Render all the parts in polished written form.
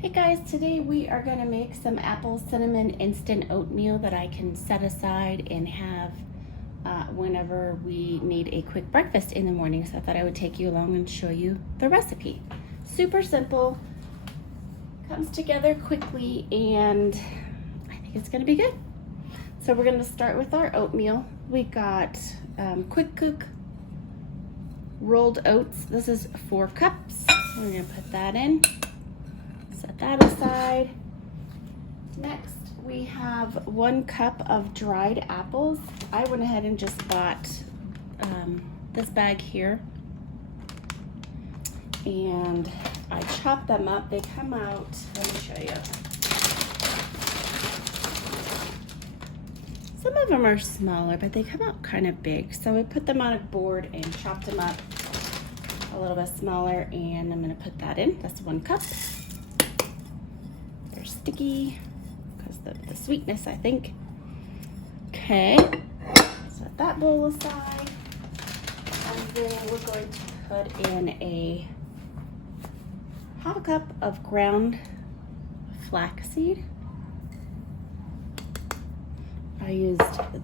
Hey guys, today we are going to make some Apple Cinnamon Instant Oatmeal that I can set aside and have whenever we need a quick breakfast in the morning. So I thought I would take you along and show you the recipe. Super simple, comes together quickly, and I think it's going to be good. So we're going to start with our oatmeal. We got quick cook rolled oats. This is 4 cups. We're going to put that in. Set that aside. Next, we have 1 cup of dried apples. I went ahead and just bought this bag here, and I chopped them up. They come out, let me show you. Some of them are smaller, but they come out kind of big. So I put them on a board and chopped them up a little bit smaller, and I'm gonna put that in. That's 1 cup. They're sticky because of the sweetness, I think. Okay, set that bowl aside. And then we're going to put in a half cup of ground flaxseed. I used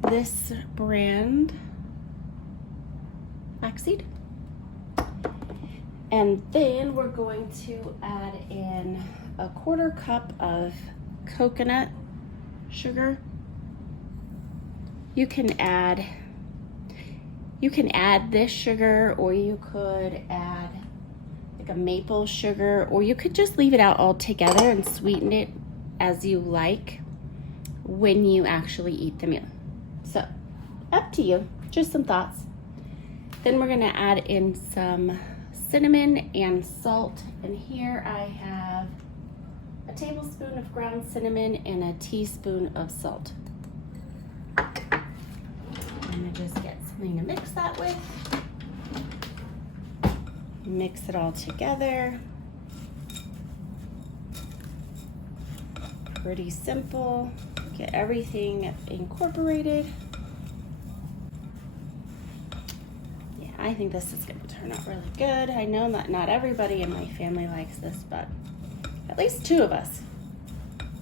this brand flaxseed. And then we're going to add in a 1/4 cup of coconut sugar. You can add this sugar, or you could add like a maple sugar, or you could just leave it out all together and sweeten it as you like when you actually eat the meal. So up to you, just some thoughts. Then we're gonna add in some cinnamon and salt, and here I have a tablespoon of ground cinnamon and a teaspoon of salt. I'm gonna just get something to mix that with. Mix it all together. Pretty simple. Get everything incorporated. Yeah, I think this is gonna turn out really good. I know that not everybody in my family likes this, but at least 2 of us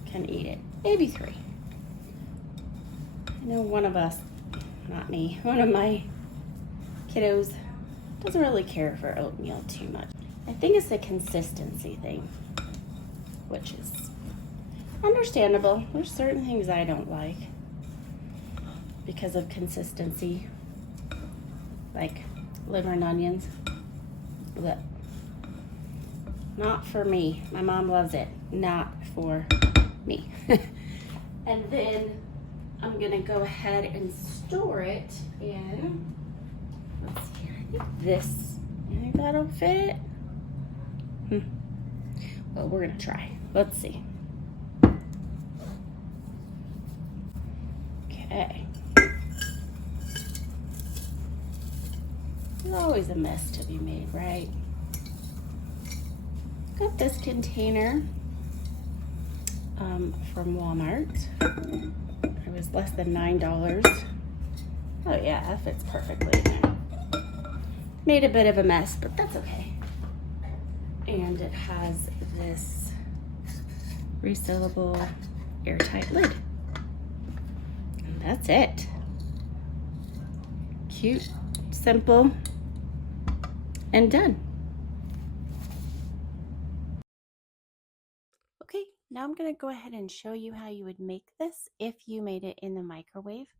can eat it, maybe 3. I know one of us, not me, one of my kiddos doesn't really care for oatmeal too much. I think it's a consistency thing, which is understandable. There's certain things I don't like because of consistency, like liver and onions. But not for me. My mom loves it, not for me. And then I'm gonna go ahead and store it in, let's see, I think this, you think that'll fit? Well, we're gonna try. Let's see. Okay. There's always a mess to be made, right? Got this container from Walmart. It was less than $9. Oh yeah, that fits perfectly in there. Made a bit of a mess, but that's okay. And it has this resealable airtight lid. And that's it. Cute, simple, and done. Okay, now I'm gonna go ahead and show you how you would make this if you made it in the microwave.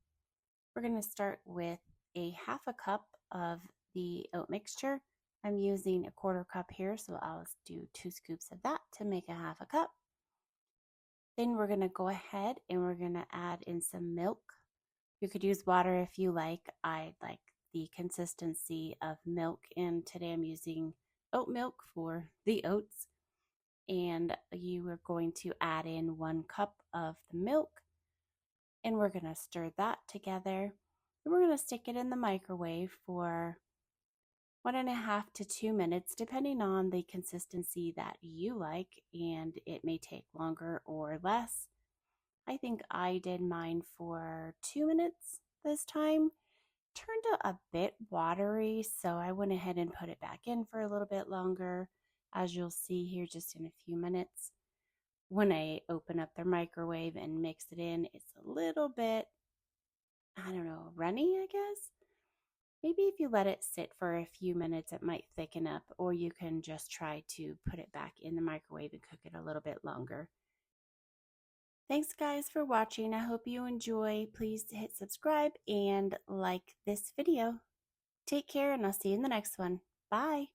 We're gonna start with a half a cup of the oat mixture. I'm using a 1/4 cup here, so I'll do 2 scoops of that to make a half a cup. Then we're gonna go ahead and we're gonna add in some milk. You could use water if you like. I like the consistency of milk, and today I'm using oat milk for the oats. And you are going to add in 1 cup of the milk, and we're going to stir that together. And we're going to stick it in the microwave for 1.5 to 2 minutes, depending on the consistency that you like, and it may take longer or less. I think I did mine for 2 minutes this time. Turned out a bit watery, so I went ahead and put it back in for a little bit longer, as you'll see here just in a few minutes. when I open up their microwave and mix it in, it's a little bit, I don't know, runny, I guess. Maybe if you let it sit for a few minutes, it might thicken up, or you can just try to put it back in the microwave and cook it a little bit longer. Thanks, guys, for watching. I hope you enjoy. Please hit subscribe and like this video. Take care, and I'll see you in the next one. Bye.